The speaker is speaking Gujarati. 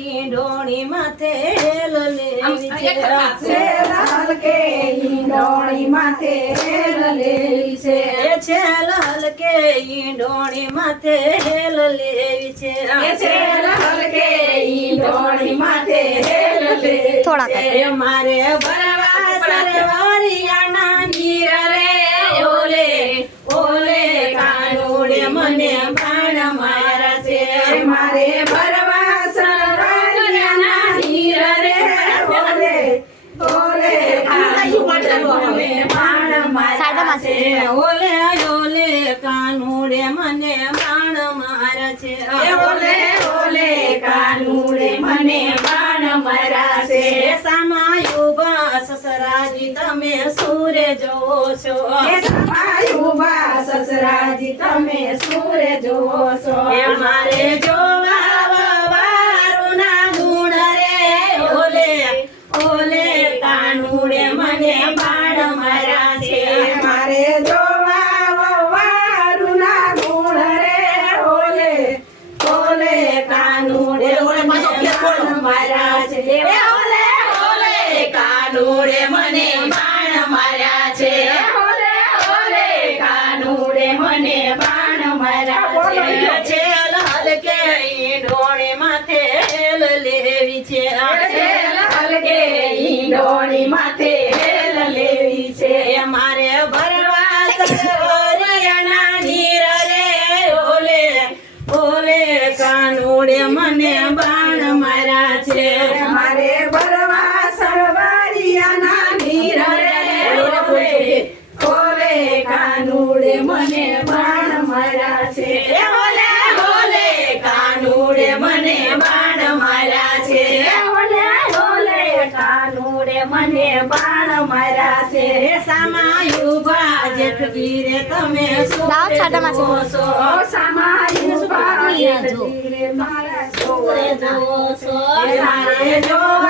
ઈંડોણી માથે લેવી છે લાલ કે ઈંડોણી માથે લેવી છે લાલ કે ઈંડોણી માથે લેવી છે લાલ કે ઈંડોણી માથે લેવી છે મારે ભરવા સરવારિયાના નીર રે ઓલે ઓલે કાનુડે મને બાણ મારા છે મારે ભરવા સરવારિયાના નીર રે ઓલે ઓલે કાનુડે બાણ મારા છે ઓલે ઓલે કાનુડે મને બાણ મારા છે ઓલે ઓલે કાનુડે મને બાણ મારા છે સામાયુબા સસરાજી તમે સૂરે જોવો છો સામાયુબા સસરાજી તમે સૂરે જોવો છો મારે જોવા વારુના ગુણ રે ઓલે ઓલે કાનુડે મને બાણ મારા છે મારે જોવા વારુના ગુણ રે ઓલે ઓલે કાનુડે બાણ માર્યા છે ઓલે ઓલે કાનુડે મને બાણ માર્યા છે ઓલે ઓલે કાનુડે મને બાણ માર્યા છે લાલ કે ઈંડોણી માથે લેવી છે લાલ કે ઈંડોણી માથે લેવી છે મારે ભરવા સરવરિયાના નીર રે ઓલે ઓલે કાનુડે મને બાણ મારા છે મારે ભરવા સરવારિયાના નીર રે ઓલે ઓલે કાનુડે મને બાણ માર્યા છે ઓલે ઓલે કાનુડે મને બાણ મારા છે ઓલે ઓલે કાનુડે મને બાણ માર્યા છે સામાયુબા જેઠજી રે તમે સૂરે જોવો છો સામાયુબા જેઠજી રે મારા સૂરે જોવો છો મારે જોવા